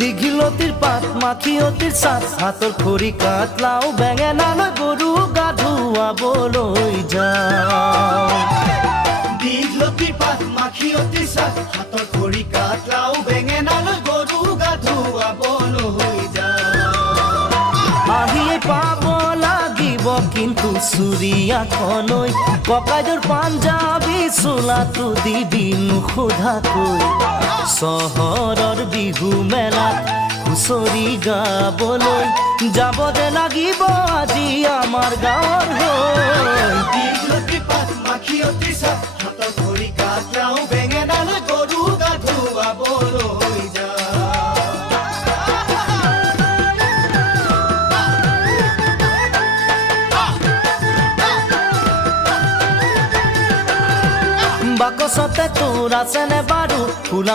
দীঘিলতিৰ পাত মাখিয়তিৰ চাত হাতৰ খৰি কাটলাও বেঙেনালৈ গৰু গা ধুৱাবলৈ যাওঁ দীঘলতিৰ পাত মাখিয়তিৰ চাত হাতৰ খৰি কাটলাও বেঙেনালৈ গৰু গা ধুৱাবলৈ যাওঁ আহিয়ে পাব লাগিব কিন্তু চুৰিয়াখনৈ ককাইদেউৰ পাঞ্জাবী চোলাটো দিবি নোসোধাকৈ চহৰৰ বিহু মেলাত হুঁচৰি গাবলৈ যাব যে লাগিব আজি আমাৰ গাঁৱৰ হৈ দীঘলতিৰ পাত মাখিয়তিৰ চাত হাতৰ খৰি কাটলাও বেঙেনালৈ গৰু গা ধুৱাবলৈ যাওঁ বাকচতে তোৰ আছেনে বাৰু ফুলা